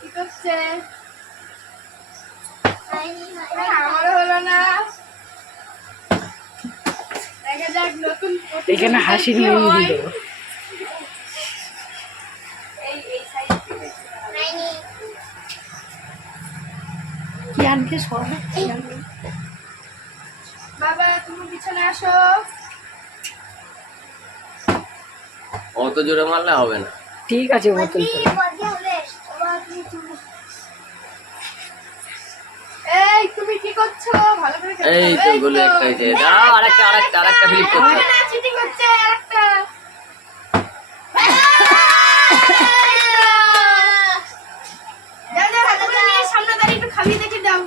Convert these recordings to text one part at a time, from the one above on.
কি করছে? আমার হলো না। দেখা যাক নতুন এখানে হাসি নিয়ে দিল। কি আনকে সব বাবা তুমি পিছনে আসো। অত জোরে মারলে হবে না। ঠিক আছে বোতল এই তুমি কি করছো? ভালো করে খেলতে এই হবে। তো গোলে একটা হয়েছে। দাও আরেকটা ফিলিপ করছে। না চিটিং করছে আরেকটা। যাও যাও হাতে করে নিয়ে সামনে দাঁড়িয়ে একটু খাবি দেখে দাও।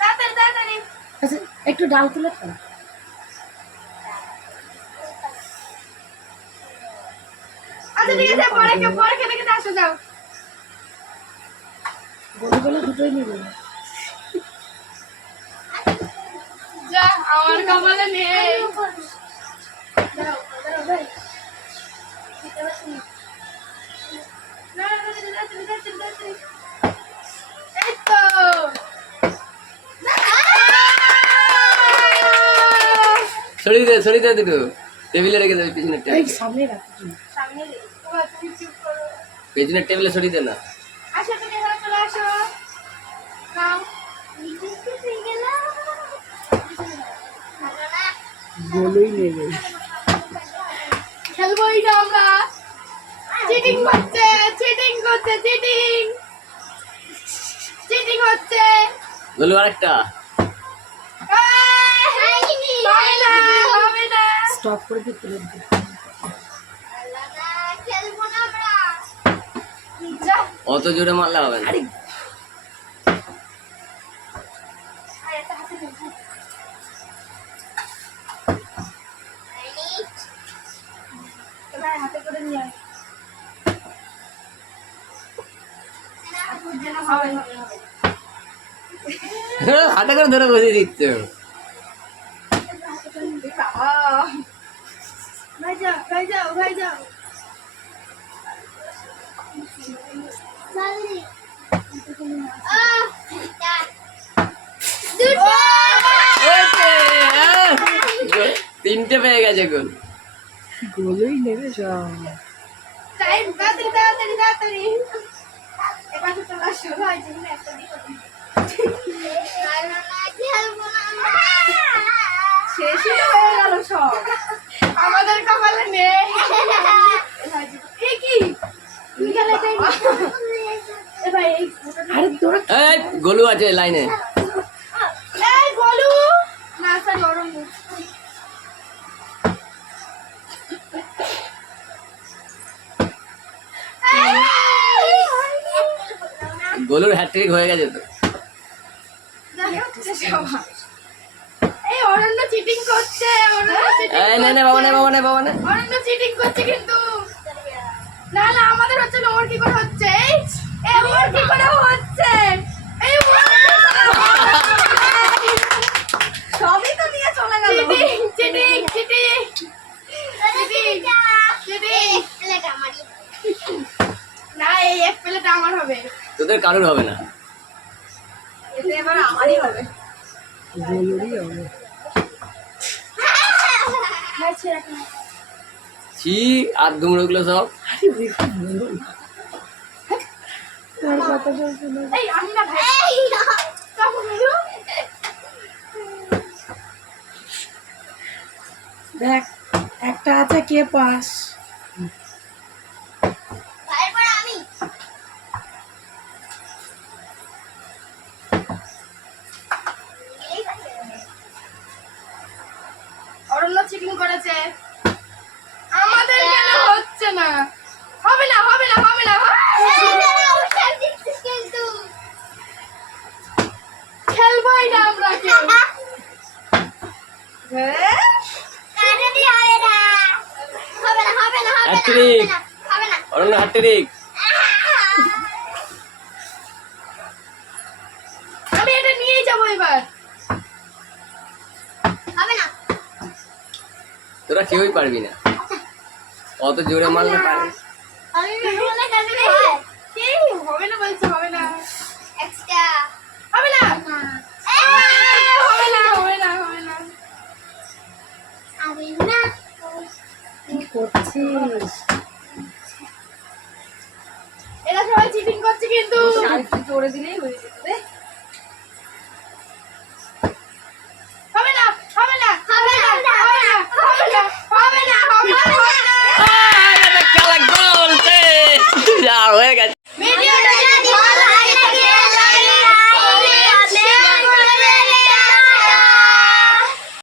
তাড়াতাড়ি তাড়াতাড়ি। আচ্ছা একটু ডাল তুলে খাও। আচ্ছা ঠিক আছে পরে খেতে খেতে আসো যাও। বলে বলে দুটোই নিয়ে নেবে। যা আমার কপালে নেই। দাও দাও ভাই। না এই তো সরিয়ে দে দুটো। টেবিলে রেখে দেবে পিছনের এই টেবিলে। সামনে রাখো। সামনে রে। বাবা তুমি চুপ করো। পিছনের টেবিলে সরিয়ে দে না। আসো তুমি এখানে চলে আসো। নাও। বলেই নেবে। খেলবো এটা আমরা। চিটিং হচ্ছে চিটিং হচ্ছে। গোলু আরেকটা। হবে না। স্টপ করে দিয়ে তুলে দিতে। খেলবো না আমরা। যা অত জোরে মারলে হবে না। আরে আর একটা হাতে নে। এবার হাতে করে নিয়ে আয়। হবে। হাতে করে ধরে বসে দিচ্ছে। ভাই যাও তিনটে পেয়ে গেছে গোল। বলেই নেবে সব। টাইম তাড়াতাড়ি এবার তো চলে আসো ভাই তুমি একটা দিও শেষই হয়ে গেল সব আমাদের কপালে নেই এ কি তুমি খেলে তাই এ ভাই এই আরে তোরা এই গোলু আছে লাইনে। এই গোলু না সরি অরণ্য গোলুর হ্যাটট্রিক হয়ে গেছে তো। এই অরণ্য চিটিং করছে এই নে বাবা নে অরণ্য চিটিং করছে কিন্তু না আমাদের হচ্ছে না ওর কি করে হচ্ছে এই ওর কি করে হচ্ছে এই সবই তো নিয়ে চলে গেল চিটিং না এই এক প্লেট আমার হবে তোদের কারোর হবে না। এতে এবার আমারই হবে বলেরই হবে। ছি আর দুমড়োগুলো সব। আরে দেখো বলো না। তোর কথা বলছো না। এই আমি না ভাই কাকু মেরু দেখ একটা আছে কে পাস। তারপর আমি অরণ্য চিটিং করেছে আমাদের কেন হচ্ছে না হবে না খেলবোই না আমরা কেউ হ্যাটট্রিক অরণ্য হ্যাটট্রিক। আমি এটা নিয়ে যাবো এবার তোরা কেউই পারবি না। অত জোরে মারলে পারবি। কি হবে না বলছে হবে না হবে না হবে না হবে না কি করছিস? এরা সবাই চিটিং করছে কিন্তু আরেকটু জোরে দিলেই হয়ে যেত রে।